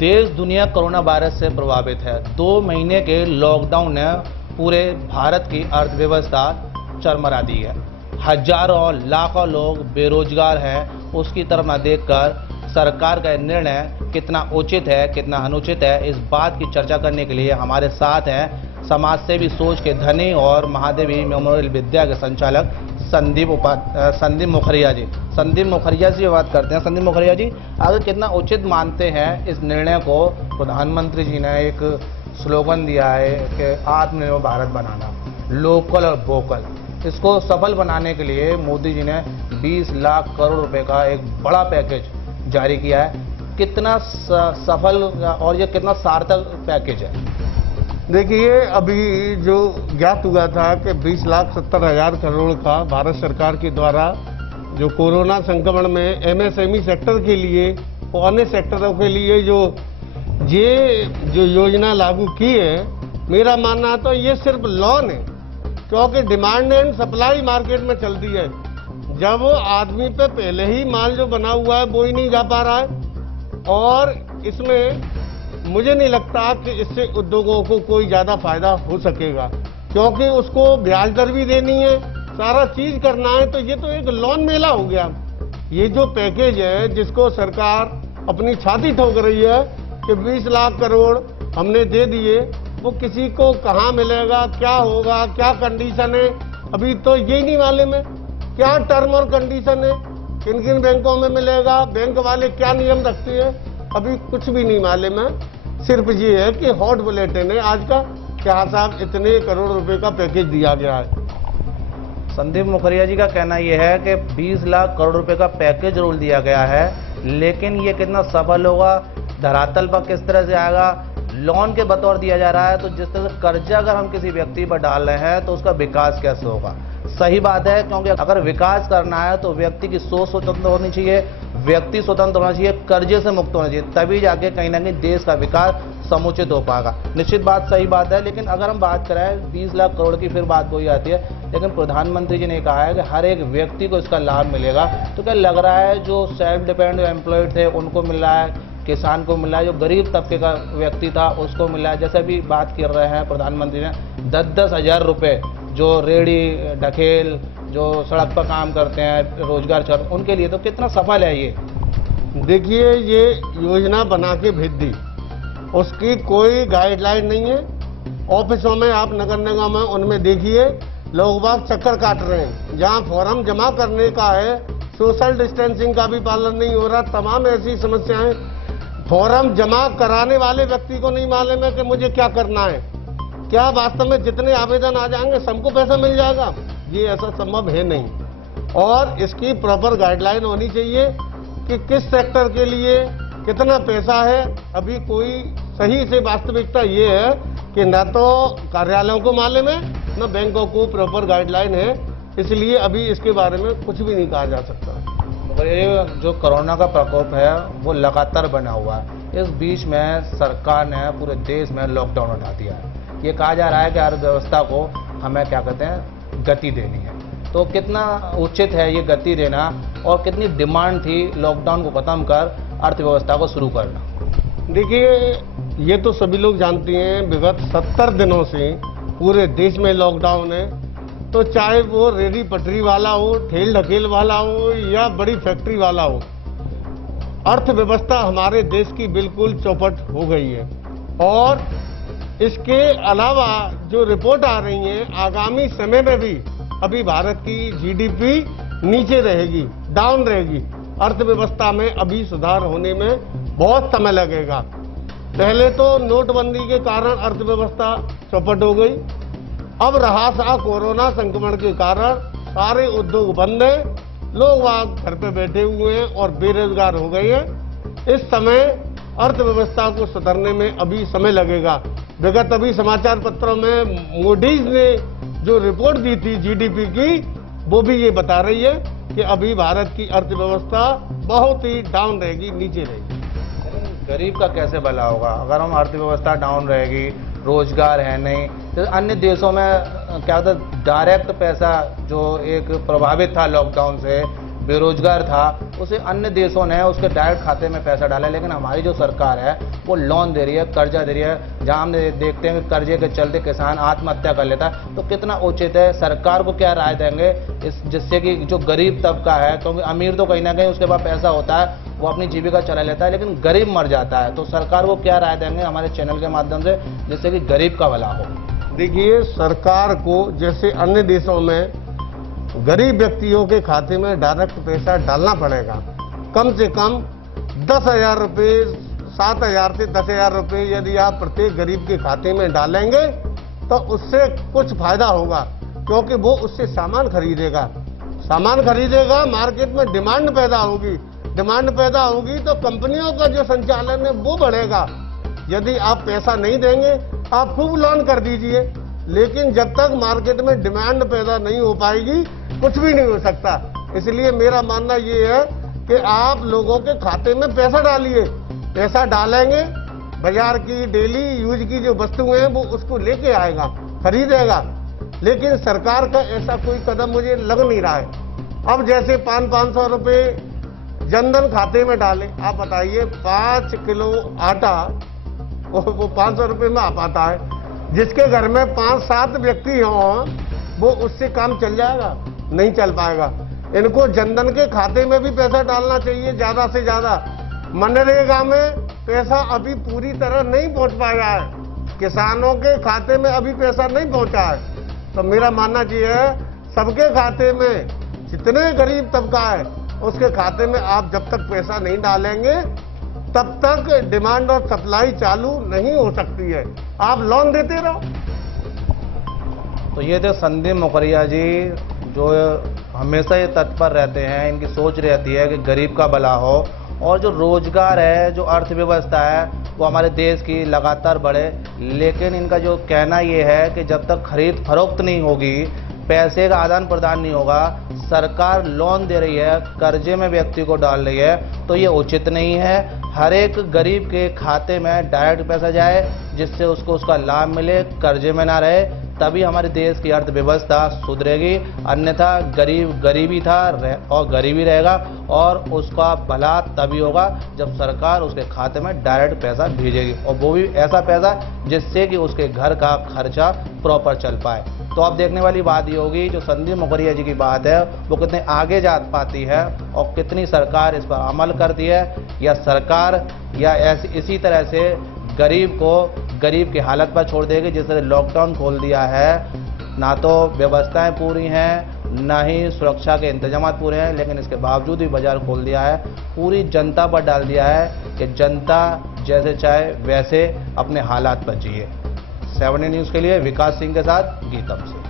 देश दुनिया corona virus से प्रभावित है। 2 महीने के लॉकडाउन ने पूरे भारत की अर्थव्यवस्था चरमरा दी है। हजारों लाखों लोग बेरोजगार हैं। उसकी तरफ न देखकर सरकार का निर्णय कितना उचित है कितना अनुचित है, इस बात की चर्चा करने के लिए हमारे साथ हैं समाज सेवी सोच के धनी और महादेवी मेमोरियल विद्या के संचालक संदीप मुखरिया जी। संदीप मुखरिया से बात करते हैं। संदीप मुखरिया जी, आगे कितना उचित मानते हैं इस निर्णय को? प्रधानमंत्री जी ने एक स्लोगन दिया है कि आत्मनिर्भर भारत बनाना, लोकल और वोकल, इसको सफल बनाने के लिए मोदी जी ने 20 लाख करोड़ रुपए का एक बड़ा पैकेज जारी किया है। कितना सफल और ये कितना सार्थक पैकेज है? देखिए, अभी जो ज्ञात हुआ था कि 20,70,000 करोड़ का भारत सरकार के द्वारा जो कोरोना संक्रमण में एमएसएमई सेक्टर के लिए और अन्य सेक्टरों के लिए जो योजना लागू की है, मेरा मानना तो ये सिर्फ लोन है, क्योंकि डिमांड एंड सप्लाई मार्केट में चलती है। जब आदमी पे पहले ही माल जो बना हुआ है वो ही नहीं जा पा रहा है, और इसमें मुझे नहीं लगता कि इससे उद्योगों को कोई ज्यादा फायदा हो सकेगा, क्योंकि उसको ब्याज दर भी देनी है, सारा चीज करना है। तो ये तो एक लोन मेला हो गया। ये जो पैकेज है जिसको सरकार अपनी छाती ठोक रही है कि 20 लाख करोड़ हमने दे दिए, वो किसी को कहाँ मिलेगा, क्या होगा, क्या कंडीशन है, अभी तो यही नहीं मालूम है। क्या टर्म और कंडीशन है, किन किन बैंकों में मिलेगा, बैंक वाले क्या नियम रखते हैं, अभी कुछ भी नहीं मालूम है। सिर्फ ये है कि हॉट बुलेटिन है आज का, क्या साहब इतने करोड़ रुपए का पैकेज दिया गया है। संदीप मुखरिया जी का कहना यह है कि 20 लाख करोड़ रुपए का पैकेज रोल दिया गया है, लेकिन ये कितना सफल होगा, धरातल पर किस तरह से आएगा? लोन के बतौर दिया जा रहा है, तो जिस तरह से कर्जा अगर हम किसी व्यक्ति पर डाल रहे हैं तो उसका विकास कैसे होगा? सही बात है, क्योंकि अगर विकास करना है तो व्यक्ति की सोच स्वतंत्र होनी चाहिए, व्यक्ति स्वतंत्र होना चाहिए, कर्जे से मुक्त होना चाहिए, तभी जाके कहीं ना कहीं देश का विकास समुचित हो पाएगा। निश्चित बात, सही बात है। लेकिन अगर हम बात करें 20 लाख करोड़ की, फिर बात वही आती है, लेकिन प्रधानमंत्री जी ने कहा है कि हर एक व्यक्ति को इसका लाभ मिलेगा। तो क्या लग रहा है जो सेल्फ डिपेंडेंट एम्प्लॉयड थे उनको मिल रहा है, किसान को मिल रहा है, जो गरीब तबके का व्यक्ति था उसको मिल रहा है? जैसे अभी बात कर रहे हैं प्रधानमंत्री ने 10-10 हज़ार रुपये जो रेडी ढकेल जो सड़क पर काम करते हैं रोजगार छर, उनके लिए तो कितना सफल है ये? देखिए, ये योजना बना के भेज दी, उसकी कोई गाइडलाइन नहीं है। ऑफिसों में आप नगर निगम में उनमें देखिए, लोग बाग चक्कर काट रहे हैं। जहां फॉर्म जमा करने का है, सोशल डिस्टेंसिंग का भी पालन नहीं हो रहा, तमाम ऐसी समस्याएं। फॉर्म जमा कराने वाले व्यक्ति को नहीं मालूम है कि मुझे क्या करना है, क्या वास्तव में जितने आवेदन आ जाएंगे सबको पैसा मिल जाएगा? ये ऐसा संभव है नहीं। और इसकी प्रॉपर गाइडलाइन होनी चाहिए कि किस सेक्टर के लिए कितना पैसा है। अभी कोई सही से वास्तविकता ये है कि न तो कार्यालयों को मालूम है, न बैंकों को प्रॉपर गाइडलाइन है, इसलिए अभी इसके बारे में कुछ भी नहीं कहा जा सकता। मगर ये जो कोरोना का प्रकोप है वो लगातार बना हुआ है। इस बीच में सरकार ने पूरे देश में लॉकडाउन उठा दिया है। ये कहा जा रहा है कि अर्थव्यवस्था को हमें क्या कहते हैं, गति देनी है। तो कितना उचित है ये गति देना, और कितनी डिमांड थी लॉकडाउन को खत्म कर अर्थव्यवस्था को शुरू करना? देखिए, ये तो सभी लोग जानते हैं, विगत 70 दिनों से पूरे देश में लॉकडाउन है। तो चाहे वो रेडी पटरी वाला हो, ठेल ढकेल वाला हो, या बड़ी फैक्ट्री वाला हो, अर्थव्यवस्था हमारे देश की बिल्कुल चौपट हो गई है। और इसके अलावा जो रिपोर्ट आ रही है, आगामी समय में भी अभी भारत की जीडीपी नीचे रहेगी, डाउन रहेगी। अर्थव्यवस्था में अभी सुधार होने में बहुत समय लगेगा। पहले तो नोटबंदी के कारण अर्थव्यवस्था चौपट हो गई, अब रहा सा कोरोना संक्रमण के कारण सारे उद्योग बंद हैं, लोग वहां घर पे बैठे हुए हैं और बेरोजगार हो गए हैं। इस समय अर्थव्यवस्था को सुधरने में अभी समय लगेगा। विगत अभी समाचार पत्रों में मूडीज ने जो रिपोर्ट दी थी जीडीपी की, वो भी ये बता रही है कि अभी भारत की अर्थव्यवस्था बहुत ही डाउन रहेगी, नीचे रहेगी। गरीब का कैसे भला होगा अगर हम अर्थव्यवस्था डाउन रहेगी, रोजगार है नहीं? तो अन्य देशों में क्या होता है, डायरेक्ट पैसा जो एक प्रभावित था लॉकडाउन से, बेरोजगार था उसे अन्य देशों ने उसके डायरेक्ट खाते में पैसा डाला, लेकिन हमारी जो सरकार है वो लोन दे रही है, कर्जा दे रही है। जहां हम देखते हैं कि कर्जे के चलते किसान आत्महत्या कर लेता है, तो कितना उचित है, सरकार को क्या राय देंगे जिससे कि जो गरीब तबका है, क्योंकि अमीर तो कहीं ना कहीं उसके पास पैसा होता है, वो अपनी जीविका चला लेता है, लेकिन गरीब मर जाता है। तो सरकार को क्या राय देंगे हमारे चैनल के माध्यम से, जिससे कि गरीब का भला हो। देखिए, सरकार को जैसे अन्य देशों में गरीब व्यक्तियों के खाते में डायरेक्ट पैसा डालना पड़ेगा। कम से कम 10,000 रुपये, 7,000 से 10,000 रुपये यदि आप प्रत्येक गरीब के खाते में डालेंगे तो उससे कुछ फायदा होगा, क्योंकि वो उससे सामान खरीदेगा, मार्केट में डिमांड पैदा होगी, तो कंपनियों का जो संचालन है वो बढ़ेगा। यदि आप पैसा नहीं देंगे, आप खूब लोन कर दीजिए, लेकिन जब तक मार्केट में डिमांड पैदा नहीं हो पाएगी कुछ भी नहीं हो सकता। इसलिए मेरा मानना ये है कि आप लोगों के खाते में पैसा डालिए, पैसा डालेंगे, बाजार की डेली यूज की जो वस्तुएं हैं वो उसको लेके आएगा, खरीदेगा। लेकिन सरकार का ऐसा कोई कदम मुझे लग नहीं रहा है। अब जैसे 500 रुपये जनधन खाते में डाले, आप बताइए 5 किलो आटा वो 500 रुपये में आ पाता है। जिसके घर में 5-7 व्यक्ति हों वो उससे काम चल जाएगा? नहीं चल पाएगा। इनको जनधन के खाते में भी पैसा डालना चाहिए ज्यादा से ज्यादा। मनरेगा में पैसा अभी पूरी तरह नहीं पहुंच पाया है, किसानों के खाते में अभी पैसा नहीं पहुंचा है। तो मेरा मानना ये है, सबके खाते में, जितने गरीब तबका है उसके खाते में आप जब तक पैसा नहीं डालेंगे तब तक डिमांड और सप्लाई चालू नहीं हो सकती है। आप लोन देते रहो। तो ये थे संदीप मुखरिया जी, जो हमेशा ये तत्पर रहते हैं, इनकी सोच रहती है कि गरीब का भला हो और जो रोजगार है, जो अर्थव्यवस्था है वो हमारे देश की लगातार बढ़े। लेकिन इनका जो कहना ये है कि जब तक खरीद फरोख्त नहीं होगी, पैसे का आदान प्रदान नहीं होगा, सरकार लोन दे रही है, कर्जे में व्यक्ति को डाल रही है, तो ये उचित नहीं है। हर एक गरीब के खाते में डायरेक्ट पैसा जाए, जिससे उसको उसका लाभ मिले, कर्जे में ना रहे, तभी हमारे देश की अर्थव्यवस्था सुधरेगी। अन्यथा गरीबी था और गरीबी रहेगा, और उसका भला तभी होगा जब सरकार उसके खाते में डायरेक्ट पैसा भेजेगी, और वो भी ऐसा पैसा जिससे कि उसके घर का खर्चा प्रॉपर चल पाए। तो अब देखने वाली बात ये होगी, जो संदीप मुखरिया जी की बात है वो कितने आगे जा पाती है और कितनी सरकार इस पर अमल करती है, या सरकार या इसी तरह से गरीब की हालत पर छोड़ देगी। जिस तरह लॉकडाउन खोल दिया है, ना तो व्यवस्थाएं पूरी हैं, ना ही सुरक्षा के इंतजाम पूरे हैं, लेकिन इसके बावजूद भी बाजार खोल दिया है, पूरी जनता पर डाल दिया है कि जनता जैसे चाहे वैसे अपने हालात पर जिए। 7 न्यूज़ के लिए विकास सिंह के साथ गीतम से।